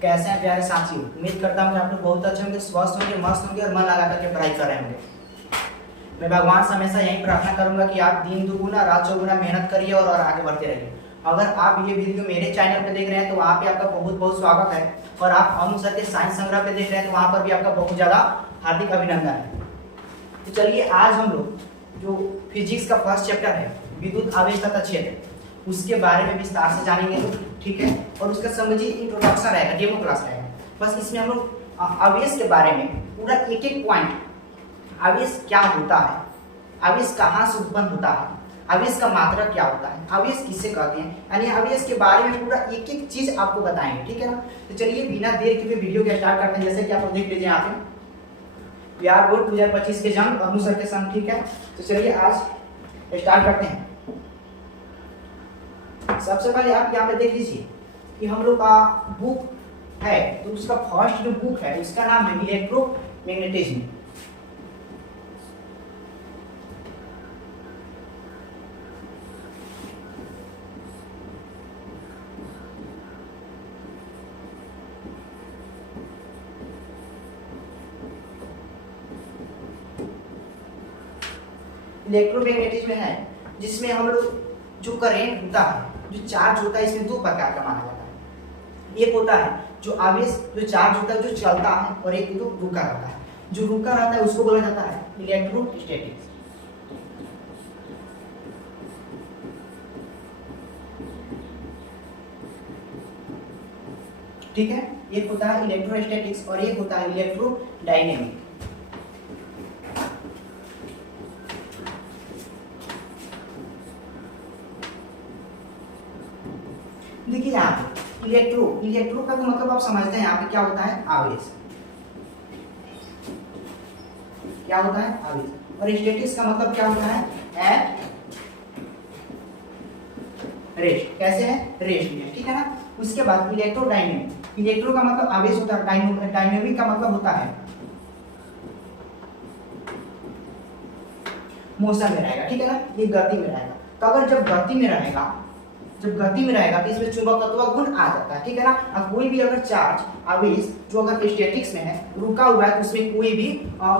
कैसे हैं प्यारे साथियों? उम्मीद करता हूँ कि आप लोग बहुत अच्छे होंगे, स्वस्थ होंगे, मस्त होंगे और मन लगा करके पढ़ाई कर रहे होंगे। मैं भगवान से हमेशा यही प्रार्थना करूंगा कि आप दिन दुगुना रात चौगुना मेहनत करिए और आगे बढ़ते रहिए। अगर आप ये वीडियो मेरे चैनल पे देख रहे हैं तो वहाँ पे आपका बहुत बहुत स्वागत है, और आप अनु सर के साइंस संग्रह पे देख रहे हैं तो वहाँ पर भी आपका बहुत ज़्यादा हार्दिक अभिनंदन है। तो चलिए आज हम लोग जो फिजिक्स का फर्स्ट चैप्टर है विद्युत आवेश तथा क्षेत्र, उसके बारे में विस्तार से जानेंगे, ठीक है। और उसका समझिए इंट्रोडक्शन रहेगा, डेमो क्लास रहेगा। बस इसमें हम लोग आवेश के बारे में पूरा एक एक पॉइंट, आवेश क्या होता है, आवेश कहाँ से उत्पन्न होता है, आवेश का मात्रा क्या होता है, आवेश किसे कहते हैं, यानी आवेश के बारे में पूरा एक एक चीज आपको बताएंगे, ठीक है ना। तो चलिए बिना देर के वीडियो को स्टार्ट करते हैं। जैसे कि आप देख लीजिए यहाँ पे बिहार बोर्ड 2025 के जंग अनु सर के संग, ठीक है। तो चलिए आज स्टार्ट करते हैं। सबसे पहले आप यहाँ पे देख लीजिए कि हम लोग का बुक है, तो उसका फर्स्ट जो बुक है उसका नाम है इलेक्ट्रोमैग्नेटिज्म। इलेक्ट्रोमैग्नेटिज्म है जिसमें हम लोग जो करंट होता है, जो चार्ज होता है, इसमें दो प्रकार का माना जाता है। एक होता है जो आवेश, जो चार्ज होता है जो चलता है, और एक तो रुका रहता है। जो रुका रहता है उसको बोला जाता है इलेक्ट्रोस्टैटिक्स। ठीक है, एक होता है इलेक्ट्रोस्टैटिक्स और एक होता है इलेक्ट्रोडायनेमिक। देखिए यहाँ पे इलेक्ट्रो का तो मतलब आप समझते हैं यहाँ पे क्या होता है, आवेश। क्या होता है, आवेश। और स्टैटिक्स का मतलब क्या होता है, एट रेस्ट। कैसे है, रेस्ट में, ठीक है ना। उसके बाद इलेक्ट्रोडायनेमिक, इलेक्ट्रो का मतलब आवेश होता है, डायनेमिक का मतलब होता है मोशन में रहेगा, ठीक है ना, ये गति में रहेगा। तो अगर जब गति में रहेगा तो इसमें चुंबकत्व गुण आ जाता है, ठीक है ना। अब कोई भी अगर चार्ज आवेश जो अगर स्टैटिक्स में है, रुका हुआ है, तो उसमें कोई भी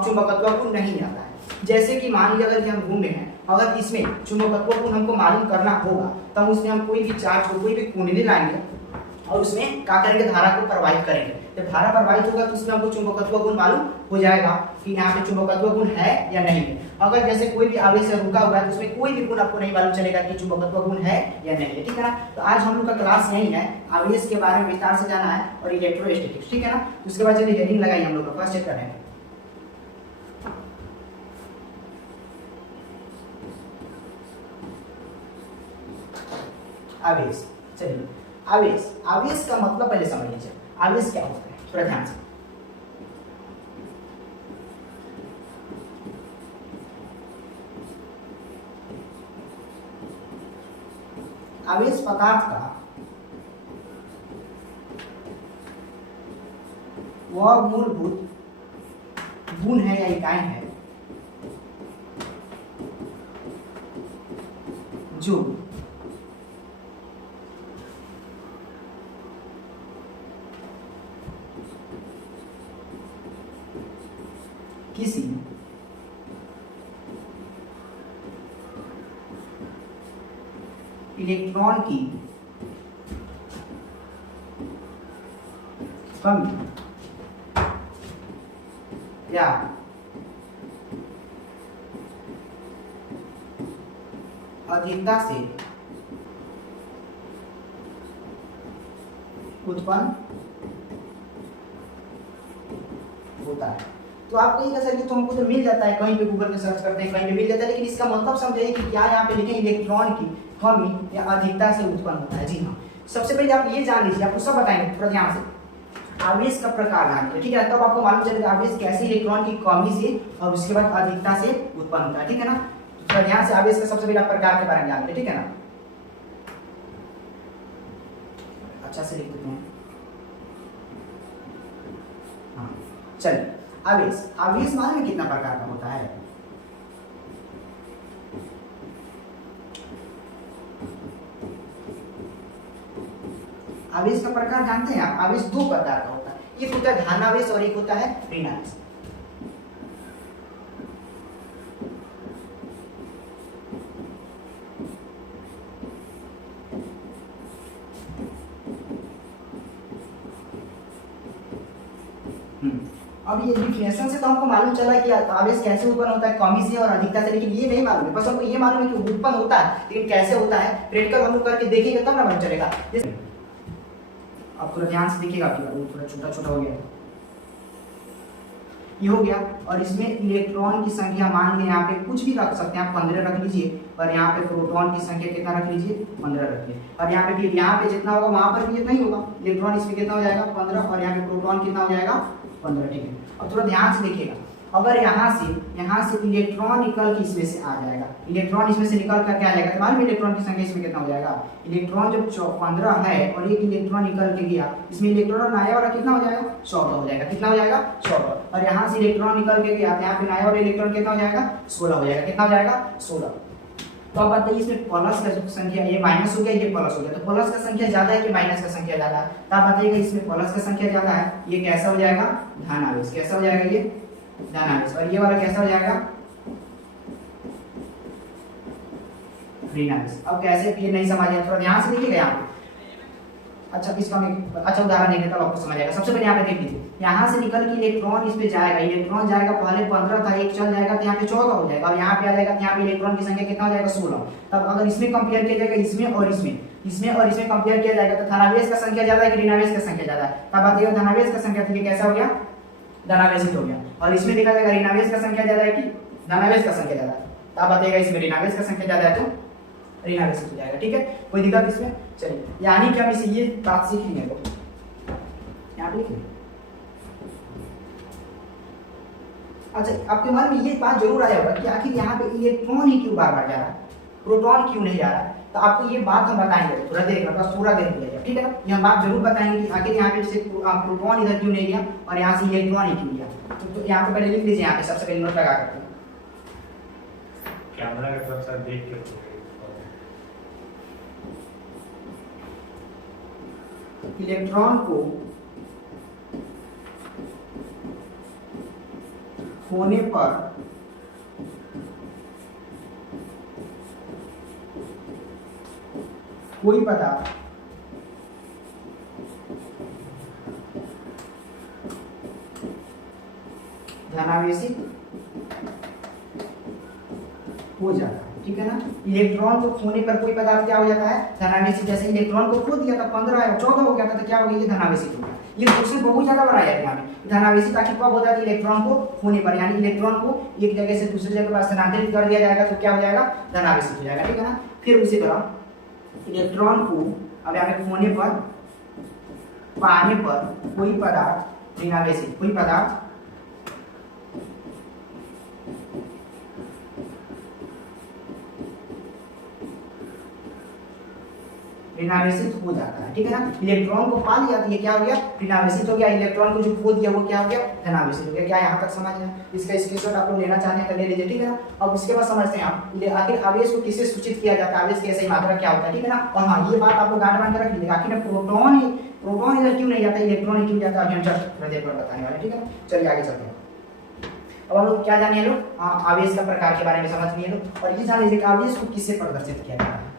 चुंबकत्व गुण नहीं आता है। जैसे कि मान लीजिए अगर हम घूम रहे हैं, अगर इसमें चुंबकत्व गुण हमको मालूम करना होगा तब उसमें हम कोई भी चार्ज को, कोई भी कुंडली लाएंगे और उसमें क्या करेंगे, धारा को प्रवाहित करेंगे। जब धारा प्रवाहित होगा तो उसमें हमको चुंबकत्व गुण मालूम हो जाएगा कि यहाँ पे चुंबकत्व गुण है या नहीं है। अगर जैसे कोई भी आवेश से रुका हुआ है तो उसमें कोई भी गुण आपको नहीं मालूम चलेगा कि चुंबकत्व गुण है या नहीं है, ठीक है ना। तो आज हम लोग का क्लास यही है, आवेश के बारे में विस्तार से जाना है और इलेक्ट्रोस्टैटिक्स, ठीक है ना। उसके बाद चलिए हेडिंग लगाइए, हम लोग का फर्स्ट चैप्टर है आवेश। चलिए आवेश का मतलब पहले समझ लीजिए, आवेश क्या होता है, थोड़ा ध्यान से। आवेश पदार्थ का वह मूलभूत गुण है या इकाई है जो किसी इलेक्ट्रॉन की कमी या अधिकता से उत्पन्न होता है। तो आप कहीं कह सकते तो हमको तो मिल जाता है, कहीं पे गूगल पे सर्च करते हैं कहीं पे मिल जाता है, लेकिन इसका मतलब समझिए कि क्या यहाँ पे लिखे इलेक्ट्रॉन की कमी या अधिकता से उत्पन्न होता है। जी हाँ, सबसे पहले आप ये जान लीजिए, आपको सब बताएंगे थोड़ा ध्यान से। आवेश का प्रकार जानिए, ठीक है, तब आपको मालूम चलेगा आवेश कैसे इलेक्ट्रॉन की कमी से और उसके बाद अधिकता से उत्पन्न होता है, ठीक है ना। थोड़ा ध्यान से आवेश का सबसे पहले प्रकार के बारे में जान लीजिए, ठीक है ना। अच्छा से लिख देते हैं। हाँ चलिए, आवेश मालूम है कितना प्रकार का होता है? आवेश का प्रकार जानते हैं आप? आवेश दो प्रकार का होता है, एक होता है धनावेश और एक होता है ऋणावेश। अब ये डिफिनेशन से तो हमको मालूम चला कि आवेश कैसे उत्पन्न होता है, कमी से और अधिकता से, लेकिन ये नहीं मालूम है। बस हमको ये मालूम है कि उत्पन्न होता है, लेकिन कैसे होता है प्रैक्टिकल हम लोग करके देखेंगे तब ना मालूम चलेगा। अब थोड़ा ध्यान से देखिएगा कि वो थोड़ा छोटा छोटा हो गया, ये हो गया। और इसमें इलेक्ट्रॉन की संख्या मान लें यहाँ पे कुछ भी रख सकते हैं आप, 15 रख लीजिए। और यहाँ पे प्रोटॉन की संख्या कितना रख लीजिए, 15 रखिए। और यहाँ पे फिर यहाँ पे जितना होगा वहाँ पर भी इतना ही होगा। इलेक्ट्रॉन इसमें कितना हो जाएगा, 15, और यहाँ पे प्रोटॉन कितना हो जाएगा, 15। ठीक है, अब थोड़ा ध्यान से देखिएगा। अगर यहाँ से इलेक्ट्रॉन निकल के इसमें से आ जाएगा, इलेक्ट्रॉन इसमें से निकल कर क्या आ जाएगा, तो मालूम इलेक्ट्रॉन की संख्या इसमें कितना हो जाएगा। इलेक्ट्रॉन जब 15 है और एक इलेक्ट्रॉन निकल के गया, इसमें इलेक्ट्रॉन आया वाला कितना हो जाएगा, 14 हो जाएगा। कितना हो जाएगा, 14। और यहाँ से इलेक्ट्रॉन निकल के गया, यहाँ पे आया वाला इलेक्ट्रॉन कितना हो जाएगा, 16 हो जाएगा। कितना हो जाएगा, 16। तो अब बताइए इसमें प्लस का जो संख्या, ये माइनस हो गया, ये प्लस हो गया, तो प्लस का संख्या ज्यादा है कि माइनस का संख्या ज्यादा है, तो आप बताइएगा इसमें प्लस का संख्या ज्यादा है, ये कैसा हो जाएगा, धनावेश। कैसा हो जाएगा, ये धनावेश। और ये वाला कैसा हो जाएगा, ऋणावेश। अब कैसे, ये नहीं समझ आया, थोड़ा ध्यान से देखिएगा यहाँ पे। अच्छा इसका मैं अच्छा उदाहरण नहीं देता, आपको समझ आएगा। सबसे पहले यहाँ पे देख लीजिए, यहाँ से निकल के इलेक्ट्रॉन इस पे जाएगा, इलेक्ट्रॉन जाएगा, पहले 15 था, एक चल जाएगा तो यहाँ पे 14 हो जाएगा। और यहाँ पे आ जाएगा, यहाँ पे इलेक्ट्रॉन की संख्या कितना हो जाएगा, 16। तब अगर इसमें कंपेयर किया जाएगा, इसमें और इसमें कंपेयर किया जाएगा, तो धनावेश का संख्या ज्यादा है कि ऋणावेश का संख्या ज्यादा है। तब बताइए धनावेश का संख्या, तो ये कैसा हो गया, धनावेशित हो गया। और इसमें देखा जाएगा ऋणावेश का संख्या ज्यादा है कि धनावेश का संख्या ज्यादा है, तब बताइएगा इसमें ऋणावेश का संख्या ज्यादा है तो ऋणावेशित हो जाएगा। ठीक है, कोई दिक्कत इसमें। चलिए, यानी कि हम इसे ये बात सीख लेंगे, तो यहाँ पे लिखिए। अच्छा, आपके मन में ये बात जरूर आया होगा कि आखिर यहाँ पे इलेक्ट्रॉन ही क्यों बार बार जा रहा है, प्रोटॉन क्यों नहीं जा रहा है। तो आपको ये बात हम बताएंगे, थोड़ा देर में, बस थोड़ा देर मिलेगा। ठीक है ना, ये हम बात जरूर बताएंगे कि आखिर यहाँ पे से प्रोटॉन इधर क्यों नहीं गया और यहाँ से इलेक्ट्रॉन ही क्यों गया। तो यहाँ पे पहले लिख लीजिए, यहाँ पे सबसे पहले नोट लगा करते हैं। कैमरा के तरफ से देख के इलेक्ट्रॉन को खोने पर कोई पदार्थ धनावेशित हो जाता है। ठीक है ना, इलेक्ट्रॉन को खोने पर कोई पदार्थ क्या हो जाता है, धनावेशित। जैसे इलेक्ट्रॉन को खो दिया था, 15 है 14 हो गया था, तो क्या हो गया, ये धनावेशित हो गया। ये क्वेश्चन बहुत ज्यादा बनाया है यहाँ पे। धनावेशित आखिर कब होता है, इलेक्ट्रॉन को खोने पर, यानी इलेक्ट्रॉन को एक जगह से दूसरी जगह पर स्थानांतरित कर दिया जाएगा, तो क्या हो जाएगा, धनावेशित हो जाएगा। ठीक है ना, फिर उसी तरह इलेक्ट्रॉन को अब यहाँ पे खोने पर, पाने पर कोई पदार्थ ऋणावेशित, कोई पदार्थ ऋणावेशित हो जाता है। ठीक है ना, इलेक्ट्रॉन को पा लिया तो ये क्या हो गया, ऋणावेशित हो गया। इलेक्ट्रॉन को जो खो दिया वो क्या हो गया, धनावेशित हो गया। क्या यहाँ तक समझ है, इसका स्क्रीनशॉट आप लोग लेना चाहते हैं तो ले लीजिए। ठीक है ना, अब इसके बाद समझते हैं आप आखिर आवेश को किससे सूचित किया जाता है, आवेश की ऐसी मात्रा क्या होता है। ठीक है ना, और हाँ ये बात आप लोग गांठ बांध के रख लीजिएगा, आखिर प्रोटॉन इधर क्यों नहीं जाता, इलेक्ट्रॉन क्यों जाता है, अभी हम थोड़ी देर पर बताने वाले। ठीक है, चलिए आगे चलते हैं। अब हम लोग क्या जानिए लोग, आवेश का प्रकार के बारे में समझ लिए लोग, और ये जान लीजिए कि आवेश को किससे प्रदर्शित किया जाता है।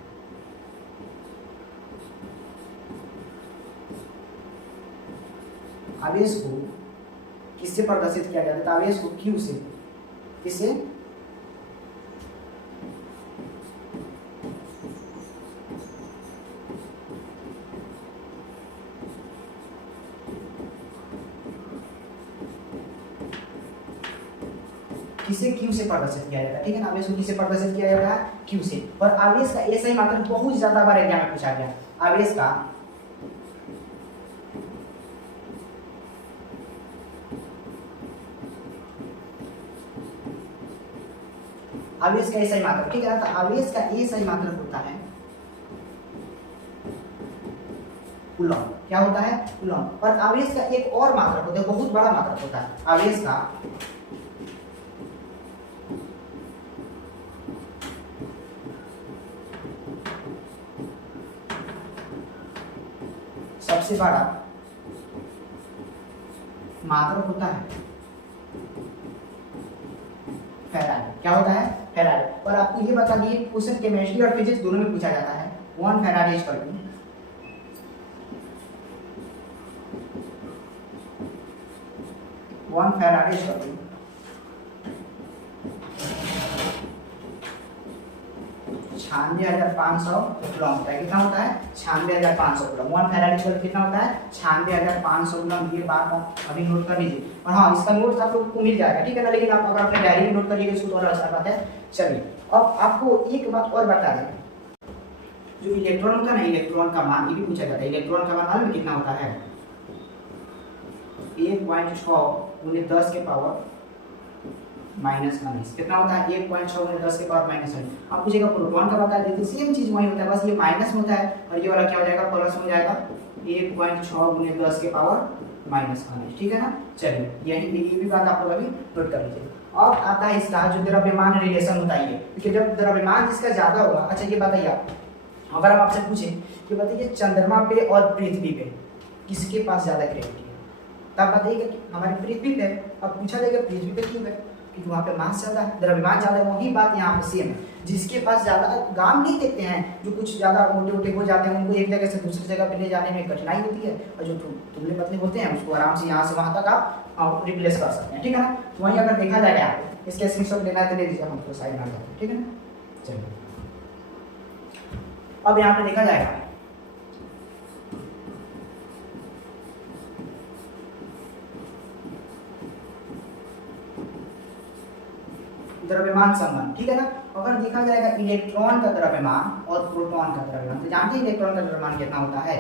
आवेश को किससे प्रदर्शित किया जाता है, आवेश को क्यू से, किससे, किसे क्यू से प्रदर्शित किया जाता है। ठीक है ना, आवेश को किसे प्रदर्शित किया जाता है, क्यू से। और आवेश का ऐसा ही मात्रा बहुत ज्यादा बार एग्जाम में पूछा गया, आवेश का आवेश का ऐसा ही मात्रक। ठीक है ना, तो आवेश का ऐसा ही मात्रक होता है कूलॉम। क्या होता है, कूलॉम। और आवेश का एक और मात्रक होता है, बहुत बड़ा मात्रक होता है आवेश का सबसे बड़ा मात्रक होता है फैराडे। क्या होता है? फैराडे। और आपको ये बता दिए क्वेश्चन केमिस्ट्री और फिजिक्स दोनों में पूछा जाता है। 1 Faraday equal to 1 Faraday equal to 96,500 coulomb होता है। कितना होता है? 96,500 कूलम। 1 फैराडे इक्वल कितना होता है? 96,500 कूलम। ये बात आप अभी नोट कर लीजिए। और हाँ, इसका नोट्स आप लोग को मिल जाएगा, ठीक है ना। लेकिन आप अगर अपने डायरी में नोट करिएगा इसको तो और अच्छा बात है। चलिए अब आपको एक बात और बता दें, जो इलेक्ट्रॉन होता है ना, इलेक्ट्रॉन का मान ये भी पूछा जाता है। इलेक्ट्रॉन का मान मालूम है कितना होता है? 1.6 × 10 के पावर -19। कितना होता है? 1.6 × 10 के पावर -19। आप पूछेगा प्रोटॉन का बता देते, सेम चीज वही होता है, बस ये माइनस में होता है और ये वाला क्या हो जाएगा? प्लस हो जाएगा। 1.6 × 10 के पावर -19, ठीक है ना। चलिए ये भी बात आप लोग अभी नोट कर लीजिए। अब आता है इसका जो द्रव्यमान रिलेशन होता है ये, क्योंकि जब द्रव्यमान जिसका ज्यादा होगा। अच्छा ये बताइए आप, अगर हम आपसे पूछे कि बताइए चंद्रमा पे और पृथ्वी पे किसके पास ज्यादा ग्रेविटी है, तब बताइएगा कि हमारी पृथ्वी पे। अब पूछा जाएगा पृथ्वी पे क्यों है? क्योंकि वहाँ पे मास ज्यादा है, द्रव्यमान ज्यादा है। वही बात यहाँ पे सेम है। जिसके पास ज्यादा, गाम नहीं देखते हैं जो कुछ ज्यादा मोटे मोटे हो जाते हैं, उनको एक जगह से दूसरी जगह पे ले जाने में कठिनाई होती है, और जो दुबले पतले होते हैं उसको आराम से यहाँ से वहाँ तक आप रिप्लेस कर सकते हैं, ठीक है ना। तो वहीं अगर देखा जाएगा यहाँ पे, इसके स्क्रीनशॉट लेना है तो ले लीजिए, हम तो साइड में आ जाते हैं, ठीक है ना। चलिए अब यहाँ पे देखा जाएगा द्रव्यमान संबंध, ठीक है ना। अगर देखा जाएगा इलेक्ट्रॉन का द्रव्यमान और प्रोटॉन का द्रव्यमान, तो जानते हैं इलेक्ट्रॉन का द्रव्यमान कितना होता है?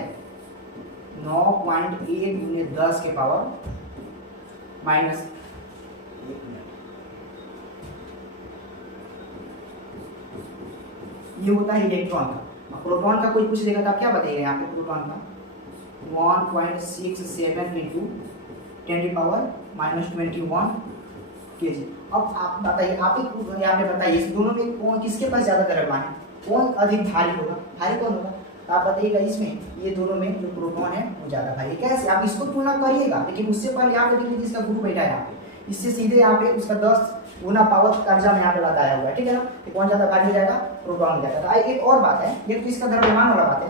9.1 × 10 के पावर -1। ये होता है इलेक्ट्रॉन का। प्रोटॉन का कोई पूछ लेगा तो आप क्या बताइएगा यहाँ पे? प्रोटॉन का 1.67 × 10⁻⁻21 kg। अब आप बताइए, आप ही यहाँ पे बताइए इस दोनों में कौन, किसके पास ज्यादा द्रव्यमान है? कौन अधिक भारी होगा? भारी कौन होगा? तो आप बताइएगा इसमें, ये दोनों में जो प्रोटॉन है वो ज्यादा भारी। कैसे? आप इसको तुलना करिएगा, लेकिन उससे पहले यहाँ पे देखिए इसका ग्रुप बैठा है यहाँ पे, इससे सीधे यहाँ पे उसका 10 गुना पावर कब्जा में यहाँ पे लगाया हुआ है, ठीक है ना। तो कौन ज्यादा भारी हो जाएगा? प्रोटॉन हो जाएगा। तो एक और बात है, ये तो इसका द्रव्यमान वाला बात है।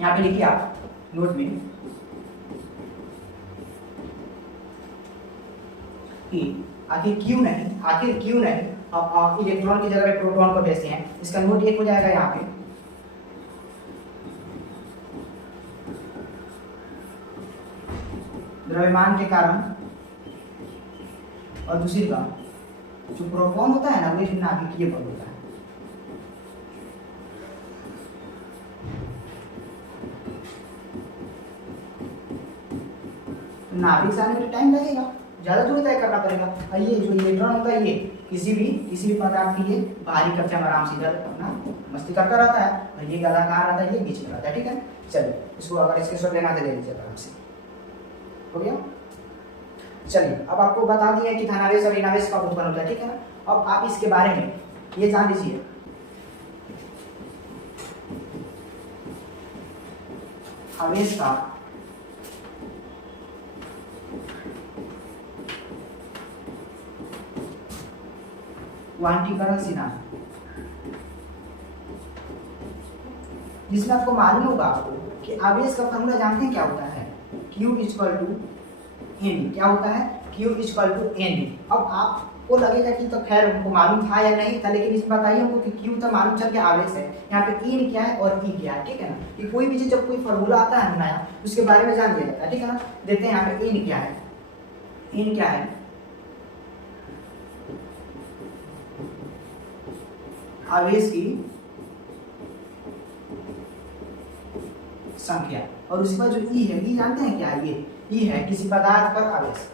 यहाँ पे लिखिए आप नोट में कि आखिर क्यों नहीं अब इलेक्ट्रॉन की जगह पे प्रोटॉन को भेजते हैं। इसका नोट एक हो जाएगा यहाँ पे, द्रव्यमान के कारण, और दूसरी बात जो प्रोटॉन होता है ना वो नाभिकीय बल होता है। नाभिक से आने में टाइम लगेगा, ज्यादा दूरी तय करना पड़ेगा। और ये जो इलेक्ट्रॉन होता है ये किसी भी पदार्थ के लिए भारी कक्षा में आराम से इधर अपना मस्ती करता रहता है, और ये गला कहाँ रहता है? ये बीच में रहता है, ठीक है। चलिए इसको अगर इसके शॉट लेना तो ले लीजिए आराम से, हो गया। चलिए अब आपको बता दिया कि धनावेश और ऋणावेश कब उत्पन्न होता है, ठीक है ना। अब आप इसके बारे में ये जान लीजिए, आवेश का क्वांटीकरण सिद्धांत, जिसमें आपको मालूम होगा कि आवेश का फॉर्मूला जानते हैं क्या होता है? Q = N। क्या होता है? Q = N। अब आपको लगेगा कि तो खैर हमको मालूम था या नहीं था, लेकिन इसमें बताइए हमको कि Q तो मालूम चल के आवेश है, यहाँ पे N क्या है और E क्या है, ठीक है ना। कि कोई भी चीज जब कोई फॉर्मूला आता है नया उसके बारे में जान लिया जाता है, ठीक है ना। देखते हैं यहाँ पे N क्या है। N क्या है? आवेश की संख्या, और उसके बाद जो ई है, ई जानते हैं क्या है? ये ई है किसी पदार्थ पर आवेश।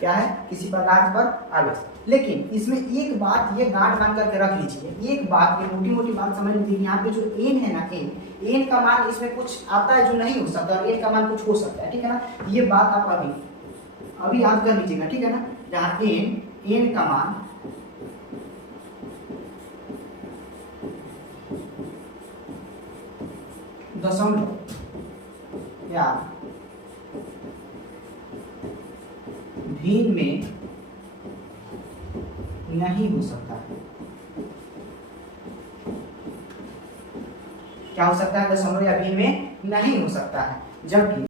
क्या है? किसी पदार्थ पर आवेश। लेकिन इसमें एक बात ये गांठ बांध करके रख लीजिए, एक बात, ये मोटी मोटी बात समझ लीजिए। यहाँ पे जो एन है ना, एन का मान इसमें कुछ आता है जो नहीं हो सकता, और एन का मान कुछ हो सकता है, ठीक है ना। ये बात आप अभी याद कर लीजिएगा, ठीक है ना, जहाँ एन का मान दशमलव या भिन्न में नहीं हो सकता है। क्या हो सकता है? दशमलव या भिन्न में नहीं हो सकता है, जबकि